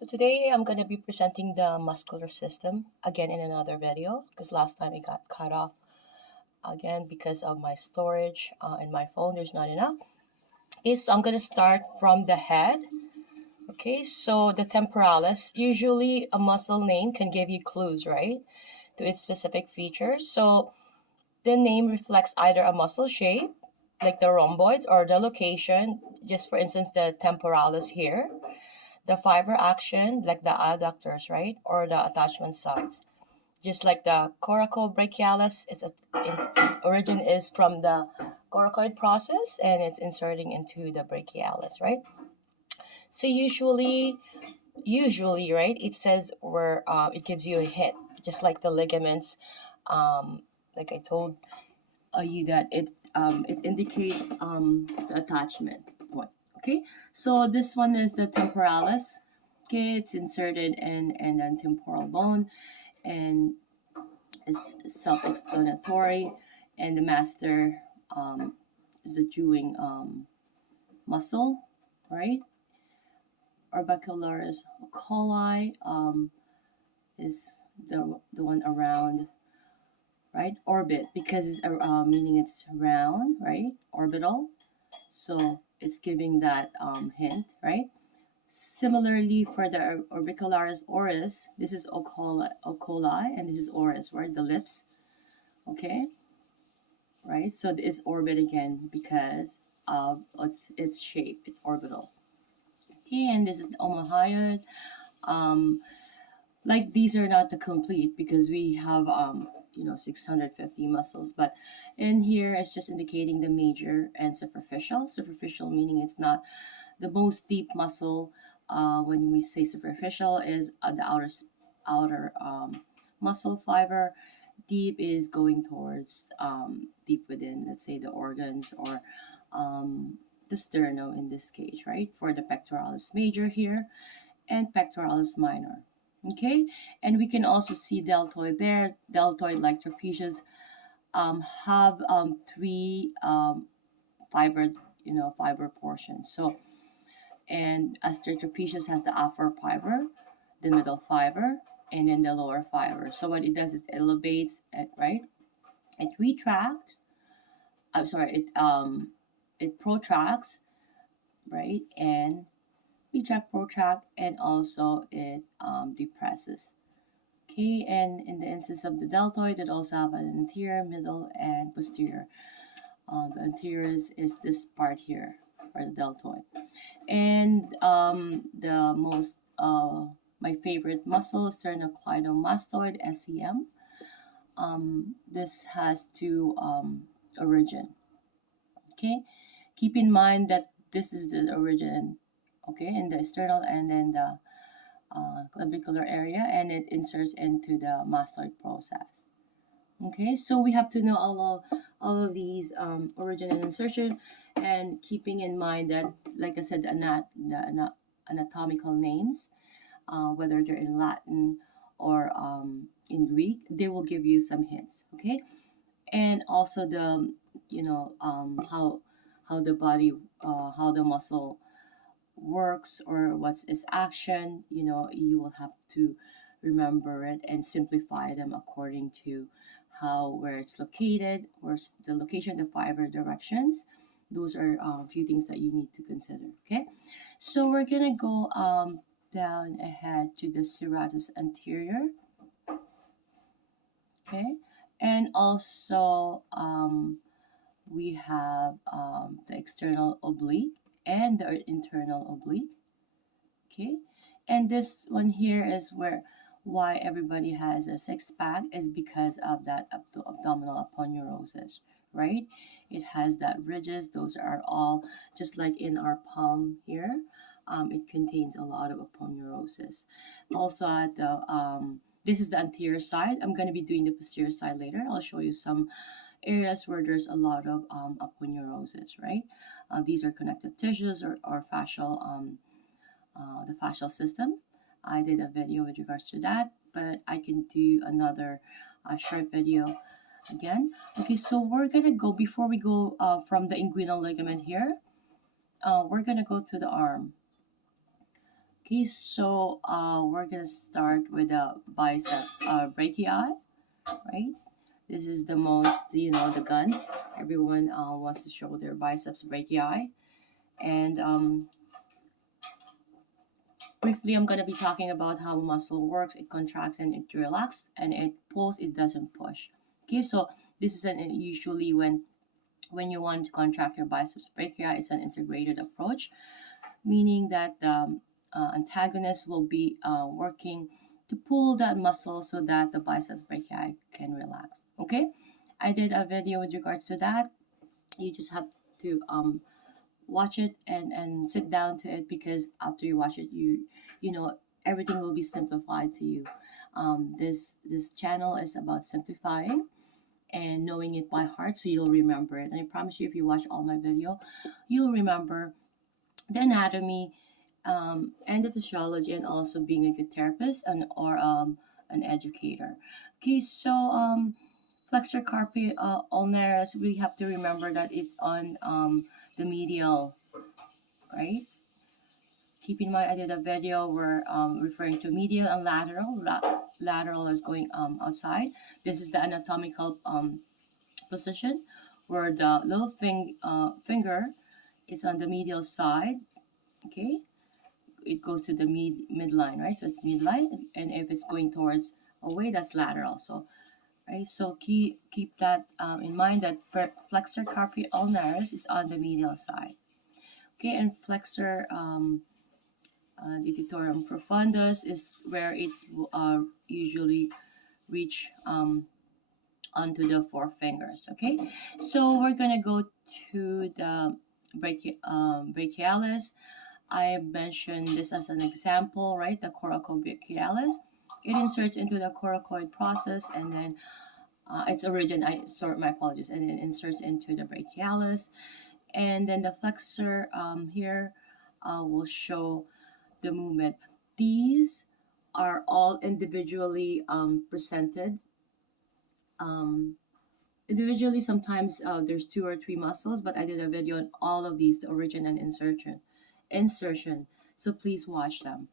So today I'm going to be presenting the muscular system again in another video because last time it got cut off again because of my storage in my phone. There's not enough. Okay, so I'm going to start from the head. Okay, so the temporalis, usually a muscle name can give you clues, right, to its specific features. So the name reflects either a muscle shape, like the rhomboids, or the location, just for instance, the temporalis here, the fiber action, like the adductors, right, or the attachment sites. Just like the coracobrachialis, origin is from the coracoid process and it's inserting into the brachialis, right? So usually, right, it says where it gives you a hint, just like the ligaments. Like I told you that it indicates the attachment point. Okay, so this one is the temporalis. Okay, it's inserted in the temporal bone, and it's self-explanatory. And the master is the chewing muscle, right? Orbicularis oculi is the one around, right? Orbit, because it's meaning it's round, right? Orbital. So it's giving that hint, right? Similarly, for the orbicularis oris, this is oculi, and this is oris, right? The lips, okay? Right? So it's orbit again because of its shape, it's orbital. Okay, and this is the omohyoid. Like these are not the complete because we have 650 muscles, but in here it's just indicating the major and superficial. Superficial meaning it's not the most deep muscle. When we say superficial is the outer muscle fiber. Deep is going towards deep within, let's say, the organs or the sternum in this case, right? For the pectoralis major here and pectoralis minor. Okay, and we can also see deltoid there. Deltoid, like trapezius, have three fiber portions. So, and as the trapezius has the upper fiber, the middle fiber, and then the lower fiber. So what it does is it elevates it, right? It retracts. I'm sorry. It protracts, right? And retract, protract, and also it depresses. Okay, and in the instance of the deltoid, it also have an anterior, middle, and posterior. The anterior is this part here for the deltoid, and the most my favorite muscle, sternocleidomastoid, SCM. This has two origin. Okay, keep in mind that this is the origin. Okay, in the external and then the clavicular area, and it inserts into the mastoid process. Okay, so we have to know all of these origin and insertion, and keeping in mind that, like I said, the anatomical names, whether they're in Latin or in Greek, they will give you some hints. Okay, and also the how the body, how the muscle works or what's its action, you will have to remember it and simplify them according to where it's located, where's the location, the fiber directions. Those are a few things that you need to consider. Okay, so we're gonna go down ahead to the serratus anterior. Okay, and also we have the external oblique and the internal oblique. Okay, and this one here is why everybody has a six-pack is because of that abdominal aponeurosis, right? It has that ridges. Those are all just like in our palm here. It contains a lot of aponeurosis. Also at the this is the anterior side. I'm going to be doing the posterior side later. I'll show you some areas where there's a lot of aponeurosis, right? These are connective tissues or fascial the fascial system. I did a video with regards to that, but I can do another short video again. Okay, so we're gonna go, before we go from the inguinal ligament here, we're gonna go to the arm. Okay, so we're gonna start with the biceps brachii, right? This is the most, the guns. Everyone wants to show their biceps brachii. And briefly, I'm gonna be talking about how muscle works. It contracts and it relaxes, and it pulls. It doesn't push. Okay, so this is usually when you want to contract your biceps brachii, it's an integrated approach, meaning that the antagonist will be working to pull that muscle so that the biceps brachii can relax. Okay, I did a video with regards to that. You just have to watch it and sit down to it, because after you watch it, you know everything will be simplified to you. This channel is about simplifying and knowing it by heart, so you'll remember it. And I promise you, if you watch all my video, you'll remember the anatomy, and the physiology, and also being a good therapist and or an educator. Okay, so flexor carpi ulnaris, we have to remember that it's on the medial, right? Keep in mind, I did a video where referring to medial and lateral. Lateral is going outside. This is the anatomical position where the little finger is on the medial side. Okay, it goes to the midline, right? So it's midline, and if it's going towards away, that's lateral. So right, so keep that in mind, that flexor carpi ulnaris is on the medial side. Okay, and flexor digitorum profundus is where it usually reach onto the four fingers. Okay, so we're gonna go to the brachialis. I mentioned this as an example, right? The coracobrachialis. It inserts into the coracoid process, and then its origin, my apologies, and it inserts into the brachialis. And then the flexor here will show the movement. These are all individually presented. Um, Individually, sometimes there's two or three muscles, but I did a video on all of these, the origin and insertion. So please watch them.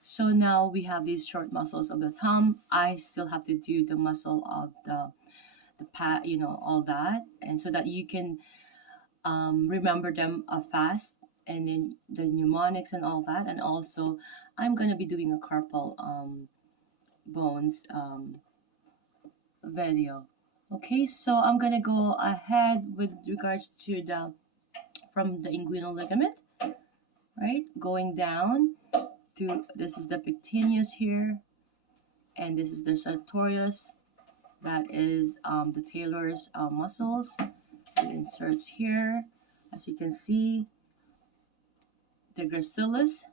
So now we have these short muscles of the thumb. I still have to do the muscle of the pat, all that, and so that you can remember them fast, and then the mnemonics and all that. And also, I'm gonna be doing a carpal bones video. Okay, so I'm gonna go ahead with regards to the from the inguinal ligament, right? Going down to, this is the pectineus here, and this is the sartorius. That is the talar's muscles. It inserts here, as you can see, the gracilis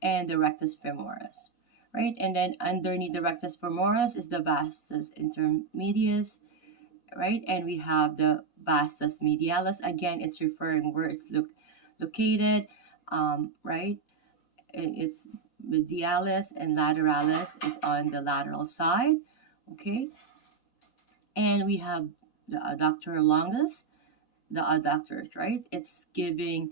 and the rectus femoris, right? And then underneath the rectus femoris is the vastus intermedius, right? And we have the vastus medialis. Again, it's referring where it's located, right? It's medialis, and lateralis is on the lateral side, okay? And we have the adductor longus, the adductors, right? It's giving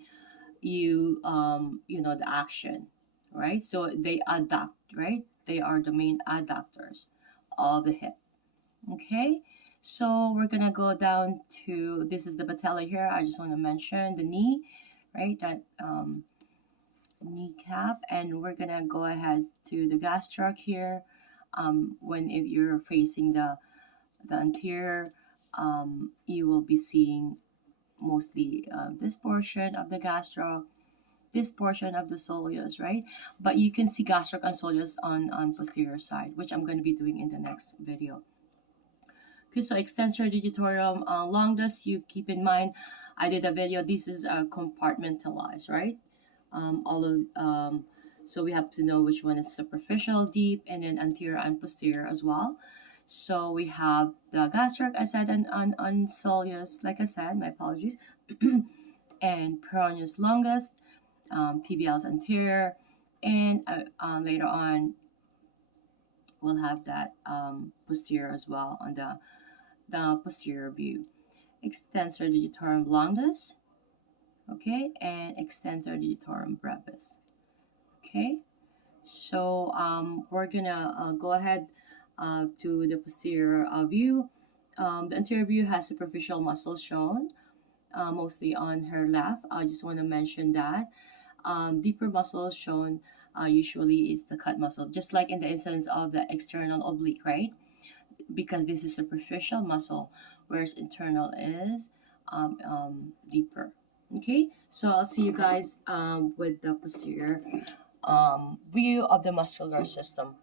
you, the action, right? So they adduct, right? They are the main adductors of the hip, okay? So we're gonna go down to, this is the patella here. I just want to mention the knee, right? That kneecap, and we're gonna go ahead to the gastroc here. If you're facing the anterior, you will be seeing mostly this portion of the gastroc, this portion of the soleus, right? But you can see gastroc and soleus on posterior side, which I'm going to be doing in the next video. Okay, so extensor digitorum longus, you keep in mind, I did a video, this is compartmentalized, right? All of So we have to know which one is superficial, deep, and then anterior and posterior as well. So we have the gastroc, I said, and on soleus, like I said, my apologies, and peroneus longus, tibialis anterior, and later on we'll have that posterior as well on the posterior view. Extensor digitorum longus, okay, and extensor digitorum brevis. Okay, so we're gonna go ahead to the posterior view. The anterior view has superficial muscles shown, mostly on her left. I just want to mention that deeper muscles shown usually is the cut muscle, just like in the instance of the external oblique, right? Because this is superficial muscle, whereas internal is deeper. Okay, so I'll see you guys with the posterior view of the muscular system.